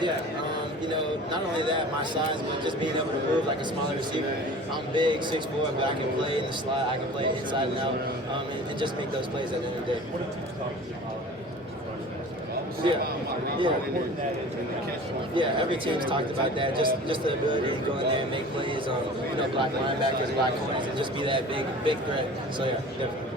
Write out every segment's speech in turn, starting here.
Yeah, not only that, my size, but just being able to move like a smaller receiver. I'm big, 6'4", but I can play in the slot, I can play inside and out, and just make those plays at the end of the day. Yeah, every team's talked about that. Just the ability to go in there and make plays on, block linebackers, block corners, and just be that big threat. So yeah, definitely.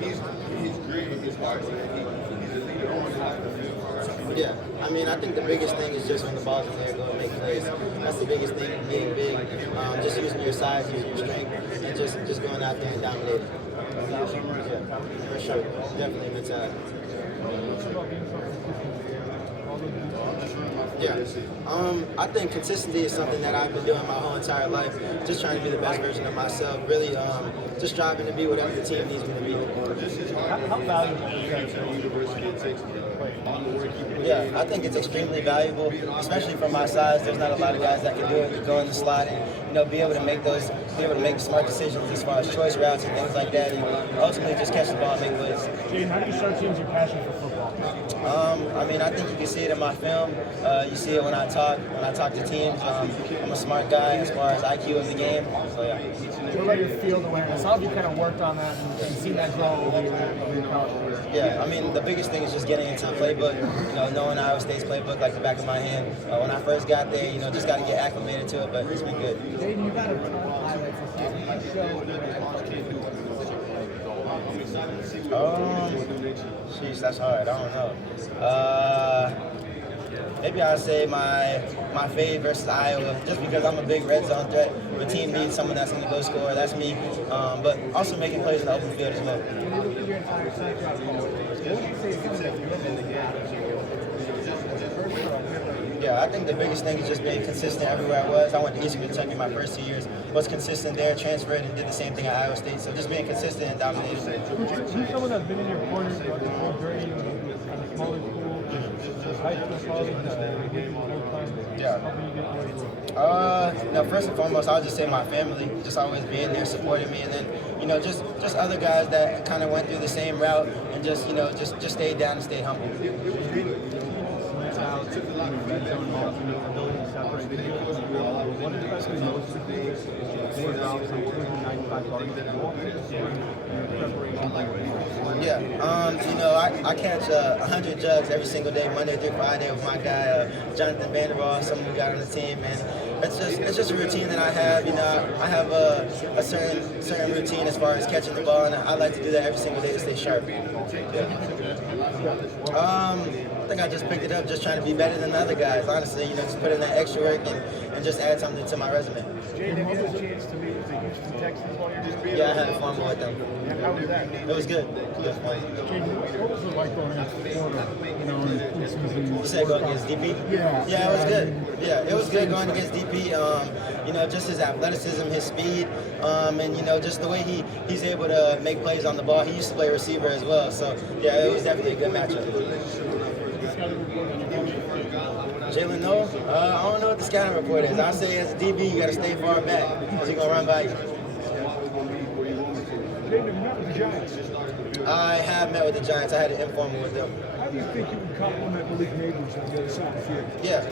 He's great. He's hard. He's a leader on the field. Yeah, I think the biggest thing is just when the ball's in there, go and make plays. That's the biggest thing, being big, just using your size, using your strength, and just going out there and dominating. Yeah, for sure. Definitely mentality. Yeah, I think consistency is something that I've been doing my whole entire life. Just trying to be the best version of myself. Really, just striving to be whatever the team needs me to be. How valuable is that to the university it takes to play? Yeah, I think it's extremely valuable, especially for my size. There's not a lot of guys that can do it. To go in the slot and be able to make smart decisions as far as choice routes and things like that, and ultimately just catch the ball and make plays. Jayden, how do you show teams your passion for football? I think you can see it in my film. You see it when I talk to teams. I'm a smart guy as far as IQ of the game. So yeah. What about your field awareness? How have you kind of worked on that and seen that grow over your college career? Yeah, the biggest thing is just getting into the playbook. Knowing Iowa State's playbook like the back of my hand. When I first got there, just got to get acclimated to it, but it's been good. Jayden, you got a ton of highlights this year. Jeez, that's hard. I don't know. Maybe I'll say my fade versus Iowa, just because I'm a big red zone threat. The team needs someone that's going to go score. That's me. But also making plays in the open field as well. Yeah, I think the biggest thing is just being consistent everywhere I was. I went to Eastern Kentucky my first 2 years, was consistent there, transferred and did the same thing at Iowa State. So just being consistent and dominating. Who's someone that's been in your corner throughout the whole journey, smaller school, high school, college, first and foremost, I would just say my family, just always being there, supporting me, and then, just other guys that kind of went through the same route and just stayed down and stayed humble. Yeah, I catch 100 jugs every single day, Monday through Friday, with my guy Jonathan Vanderbilt, someone who got on the team, and it's just a routine that I have. I have a certain routine as far as catching the ball, and I like to do that every single day to stay sharp. Yeah. I think I just picked it up, just trying to be better than the other guys. Honestly, just put in that extra work and just add something to my resume. Jayden, have you had a chance to meet with the Houston Texans while you're just being? Yeah, I had a fun with them. How was that? It was good. Jayden, what was it like going against Florida? You said going against DP? Yeah. Yeah, it was good. Yeah, it was good going against DP. Just his athleticism, his speed, and just the way he's able to make plays on the ball. He used to play receiver as well, so yeah, it was definitely a good matchup. Jalen Noah? I don't know what the scouting report is. I say as a DB, you got to stay far back because he's going to run by you. I have met with the Giants. I had an informal with them. How do you think you would compliment Malik Neighbors on the other side of the field? Yeah,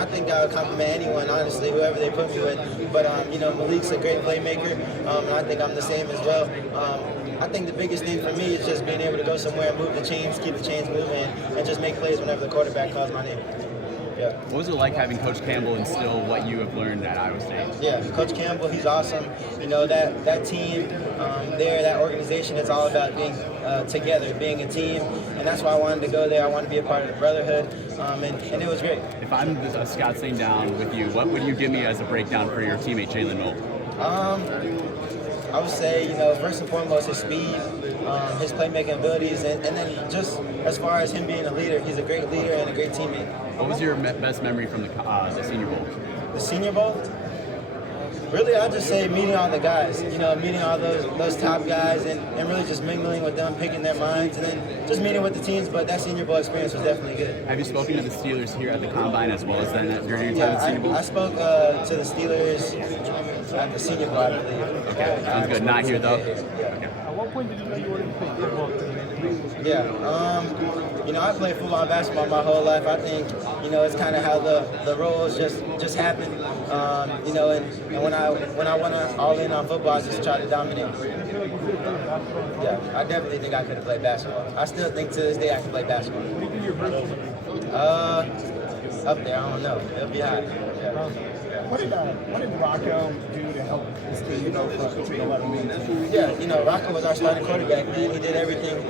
I think I would compliment anyone, honestly, whoever they put me with. But, Malik's a great playmaker, and I think I'm the same as well. I think the biggest thing for me is just being able to go somewhere and move the chains, keep the chains moving, and just make plays whenever the quarterback calls my name. Yeah. What was it like having Coach Campbell instill what you have learned at Iowa State? Yeah, Coach Campbell, he's awesome. That team that organization, it's all about being together, being a team, and that's why I wanted to go there. I wanted to be a part of the brotherhood, and it was great. If I'm a scout sitting down with you, what would you give me as a breakdown for your teammate Jaylen Higgins? I would say, first and foremost, his speed, his playmaking abilities, and then just as far as him being a leader, he's a great leader and a great teammate. What was your best memory from the Senior Bowl? The Senior Bowl? Really, I'd just say meeting all the guys, meeting all those top guys and really just mingling with them, picking their minds, and then just meeting with the teams. But that Senior Bowl experience was definitely good. Have you spoken to the Steelers here at the Combine as well as then during your time at the Senior Bowl? I spoke to the Steelers at the Senior Bowl, I believe. Okay, sounds good. Not here, though? Yeah. I At what point did you know you wanted to play football? Yeah, I played football and basketball my whole life. I think, it's kind of how the roles just happen. And when I went all in on football, I just tried to dominate. Yeah, I definitely think I could have played basketball. I still think to this day I can play basketball. Up there, I don't know. It'll be high. Yeah. What did Rocco do to help this team go from 11 wins? Yeah, Rocco was our starting quarterback, man. He did everything.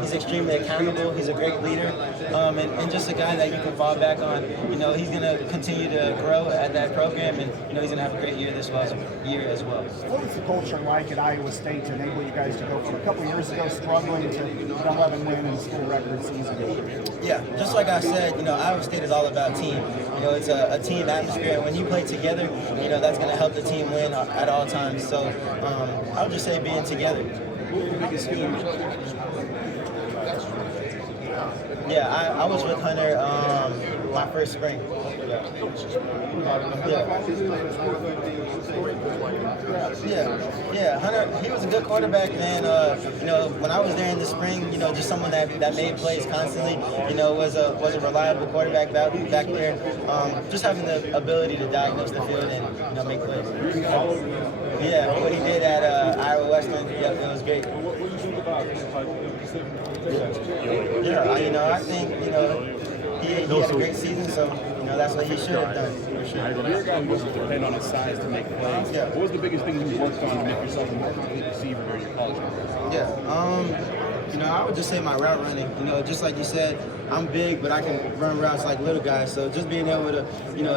He's extremely accountable. He's a great leader, and just a guy that you can fall back on. He's going to continue to grow at that program, and he's going to have a great year as well. What was the culture like at Iowa State to enable you guys to go from a couple of years ago struggling to an 11 win and school record season? Yeah, just like I said, Iowa State is all about team. It's a team atmosphere, and when you play together, that's going to help the team win at all times. So I would just say being together. Yeah, I was with Hunter my first spring. Yeah. Hunter, he was a good quarterback, man. When I was there in the spring, just someone that made plays constantly. Was a reliable quarterback back there. Just having the ability to diagnose the field and make plays. Yeah, what he did at Iowa Western, it was great. I think he had a great season, so that's what he should have done. Your guy doesn't depend on his size to make plays. Yeah. What was the biggest thing you worked on to make yourself a more complete receiver during your college career? Yeah, I would just say my route running. Just like you said, I'm big, but I can run routes like little guys. So just being able to,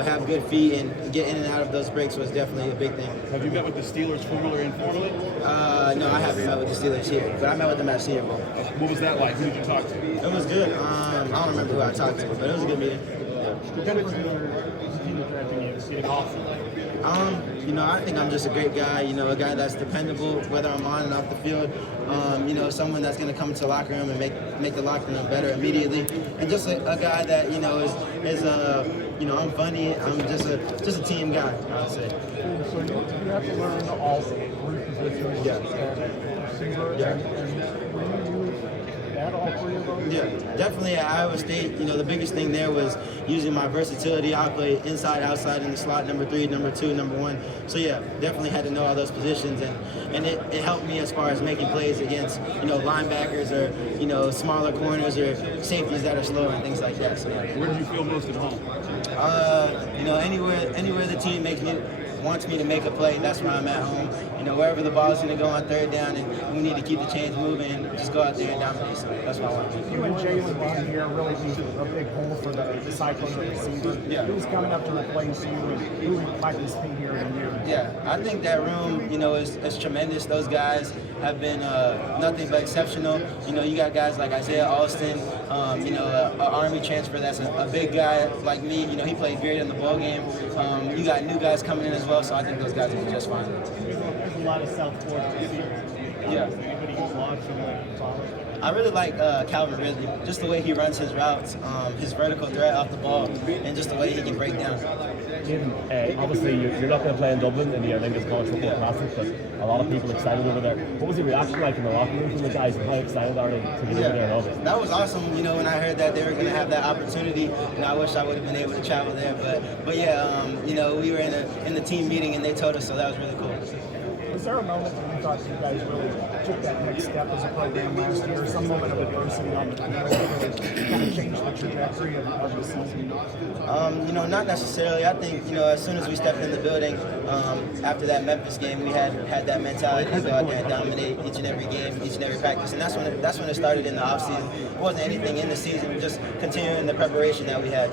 have good feet and get in and out of those breaks was definitely a big thing. Have you met with the Steelers formally or informally? No, I haven't met with the Steelers here, but I met with them at Senior Bowl. What was that like? Who did you talk to? It was good. I don't remember who I talked to, but it was a good meeting. I think I'm just a great guy, a guy that's dependable, whether I'm on and off the field. Someone that's going to come to the locker room and make the locker room better immediately. And just a guy that, is I'm funny. I'm just a team guy, I would say. So you have to learn all three positions. Yeah. And when you add all three of those? Yeah, definitely at Iowa State, the biggest thing there was using my versatility. I played inside, outside, in the slot, number 3, number 2, number 1. So yeah, definitely had to know all those positions, and it helped me as far as making plays against, linebackers or, smaller corners or safeties that are slower and things like that. So, Where did you feel most at home? Anywhere the team wants me to make a play, that's where I'm at home. Wherever the ball is going to go on third down and we need to keep the chains moving and just go out there and dominate. So that's what I want to do. You and Jaylen being here really be a big hole for the Cyclones receiver. Yeah. Who's coming up to replace you and who might be staying here in you? Yeah, I think that room, is tremendous. Those guys have been nothing but exceptional. You got guys like Isaiah Alston, an Army transfer that's a big guy like me. He played great in the bowl game. You got new guys coming in as well, so I think those guys will be just fine. There's a lot of self-force receivers. Yeah. Anybody who's watching follow? I really like Calvin Ridley, just the way he runs his routes, his vertical threat off the ball, and just the way he can break down. Obviously, you're not going to play in Dublin in the Aer Lingus College Football Classic, but a lot of people excited over there. What was the reaction like in the locker room from the guys, and how excited are they to be over there in August? That was awesome. When I heard that they were going to have that opportunity, I wish I would have been able to travel there. But yeah, we were in the team meeting and they told us, so that was really cool. Was there a moment when you thought you guys really took that next step as a program last year? Some moment of adversity on the field that really kind of changed the trajectory of the season? Not necessarily. I think, as soon as we stepped in the building, after that Memphis game, we had that mentality to go out there and dominate each and every game, each and every practice. And that's when it started in the offseason. It wasn't anything in the season, just continuing the preparation that we had.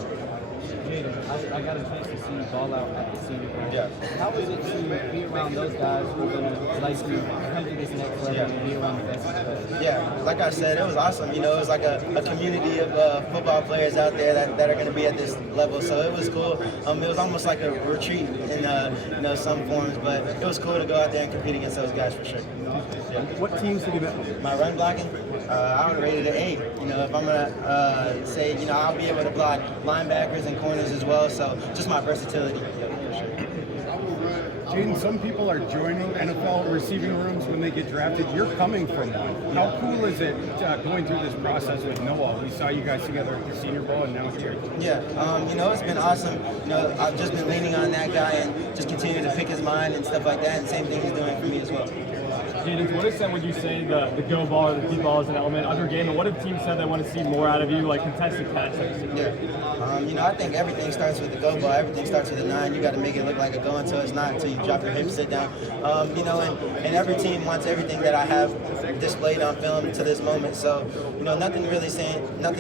I got a chance to see you ball out at the Senior Bowl. Yeah. How was it to be around those guys who are going to like you come to this next level and be around the best of the best? Yeah, like I said, it was awesome. It was like a community of football players out there that are going to be at this level. So it was cool. It was almost like a retreat in some forms, but it was cool to go out there and compete against those guys for sure. Yeah. What teams did you bet? My run blocking, I would rate it an 8. If I'm gonna say, I'll be able to block linebackers and corners as well. So just my versatility. Yeah, for sure. Jayden, some people are joining NFL receiving rooms when they get drafted. You're coming from one. How cool is it going through this process with Noah? We saw you guys together at the Senior Bowl, and now here. Yeah, it's been awesome. I've just been leaning on that guy and just continuing to pick his mind and stuff like that. And same thing he's doing for me as well. Jayden, to what extent would you say the go ball or the deep ball is an element of your game? And what have teams said they want to see more out of you, like contested catch? I think everything starts with the go ball. Everything starts with a 9. You got to make it look like a go until it's not, until you drop your hips, sit down. And every team wants everything that I have displayed on film to this moment. So, nothing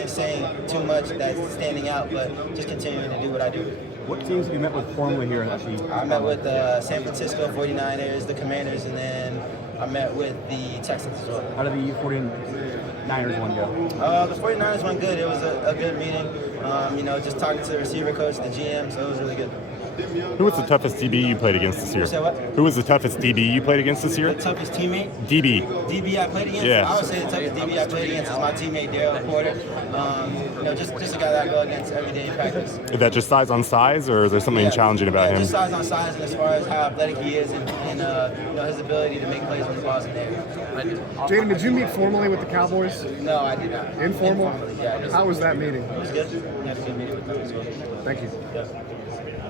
saying too much that's standing out, but just continuing to do what I do. What teams have you met with formally here at the? I met with San Francisco 49ers, the Commanders, and then I met with the Texans as well. How did the 49ers one go? The 49ers went good. It was a good meeting. Just talking to the receiver coach, the GM, so it was really good. Who was the toughest DB you played against this year? You said what? Who was the toughest DB you played against this year? The toughest teteammate? DB I played against? Yeah. I would say the toughest DB I played against is my teammate, Daryl Porter. Just a guy that I go against every day in practice. Is that just size on size, or is there something challenging about him? Just size on size, and as far as how athletic he is and his ability to make plays when the ball's in there. Jayden, did you meet formally with the Cowboys? No, I did not. Informal? Informally, yeah. How was that meeting? It was good. We had a good meeting with them as well. Thank you. Yeah.